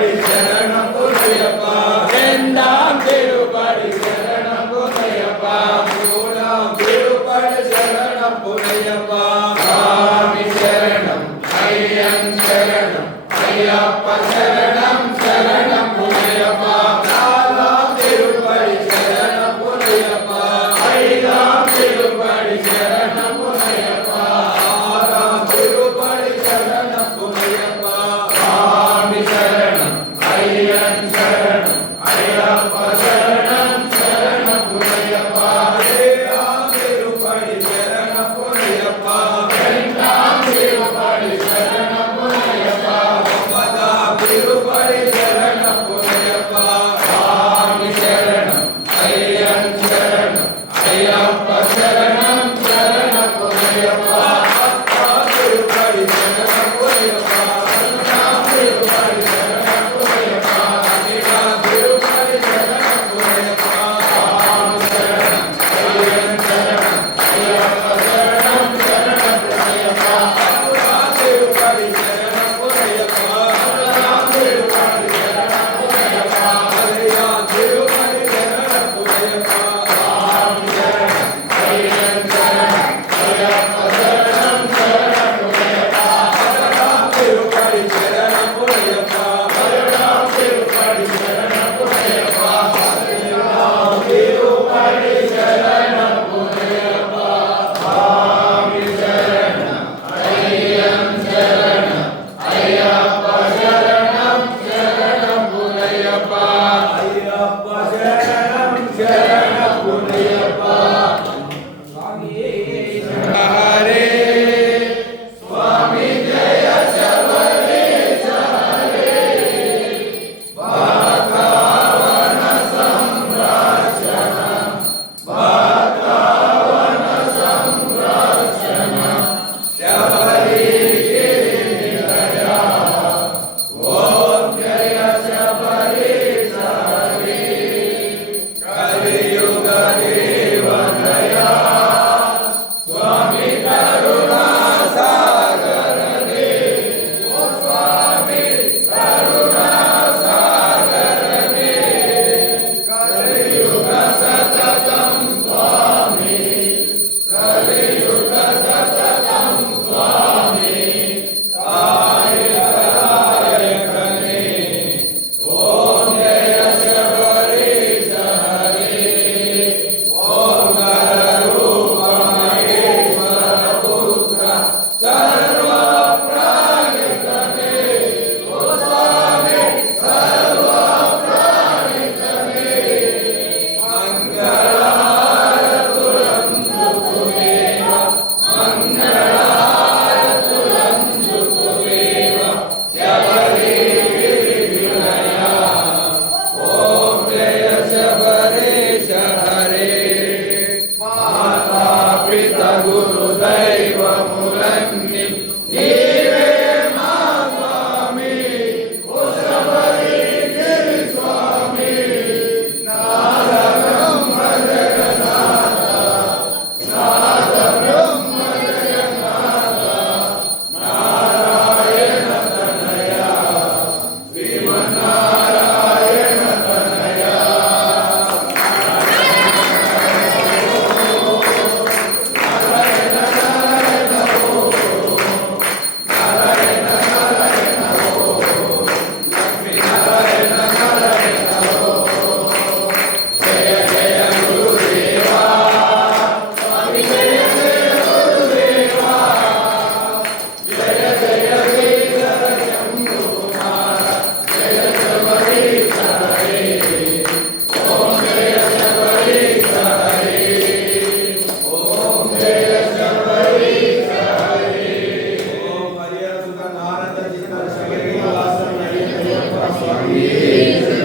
திருப்படி சரணம் பொன்னையப்பா ரெண்டாம் திருப்படி சரணம் பொன்னையப்பா மூணாம் திருப்படி சரணம் பொன்னையப்பா சாமி சரணம் ஐயன் சரணம் ஐயப்ப சரணம் சரணம் பொன்னையப்பா நாலாம் திருப்படி சரணம் பொன்னையப்பா ஐந்தாம் திருப்படி சரணம் பொன்னையப்பா ஆறாம் திருப்படி சரணம் பொன்னையப்பா சாமி சரணம் ஐயன் சரணம் ஐயப்ப சரணம் சரணம் பொன்னையப்பா ஏழாம் திருப்படி சரணம் பொன்னையப்பா எட்டாம் திருப்படி சரணம் பொன்னையப்பா ஒன்பதாம் திருப்படி சரணம் பொன்னையப்பா சாமி சரணம் ஐயன் சரணம் ஐயப்ப சரணம் சரணம் பொன்னையப்பா பத்தாம் திருப்படி சரணம் பொன்னையப்பா பன்னெண்டாம் திருப்படி சரணம் பொன்னையப்பா பதினெட்டாம் திருப்படி சரணம் பொன்னையப்பா சாமி சரணம் ஐயன் சரணம் ஐயப்ப சரணம் சரணம் பொன்னையப்பா பதினொன்றாம் திருப்படி சரணம் பொன்னையப்பா பதினொன்றாம் திருப்படி சரணம் பொன்னையப்பா பதினைந்தாம் திருப்படி சரணம் பொன்னையப்பா சாமி சரணம் ஐயன் சரணம் ஐயப்ப சரணம் சரணம் பொன்னையப்பா பதினெட்டாம் திருப்படி சரணம் பொன்னையப்பா பதினெட்டாம் திருப்படி சரணம் பொன்னையப்பா பதினெட்டாம் திருப்படி சரணம் பொன்னையப்பா சாமி சரணம் ஐயன் சரணம் ஐயப்ப சரணம் சரணம் பொன்னையப்பா ஐயப்ப சரணம் சரணம் பொன்னையப்பா ஹரே స్వామి జయ శబరీశ హరే వాతావరణ సంరక్షణ వాతావరణ సంరక్షణ శబరి గిరిజయ ఓం జయ శబరీశ హరే కలియుగ దేవనయా స్వామి కరుణా సాగర రే ఓ స్వామి కరుణా సాగర రే కలియుగ సతతం స్వామి కలియుగ సతతం స్వామి కాయకరాయకనే ఓం జయ శబరీశ హరే ఓం నరరూప మహేశ్వర పుత్ర సర్వ ప్రాణితనే ఓ స్వామి సర్వ ప్రాణితనే మంగళారతులందుకువేవ మంగళారతులందుకువేవ శబరి గిరివిలయ ఓం జయ శబరీశ హరే మాతా పిత గురు దైవములన్నీ నీవే మా స్వామి ఓ శబరి గిరి స్వామి నాద బ్రహ్మ జగన్నాథ నాద బ్రహ్మ జగన్నాథ నారాయణ తనయ శ్రీమన్నారాయణ తనయ Amen.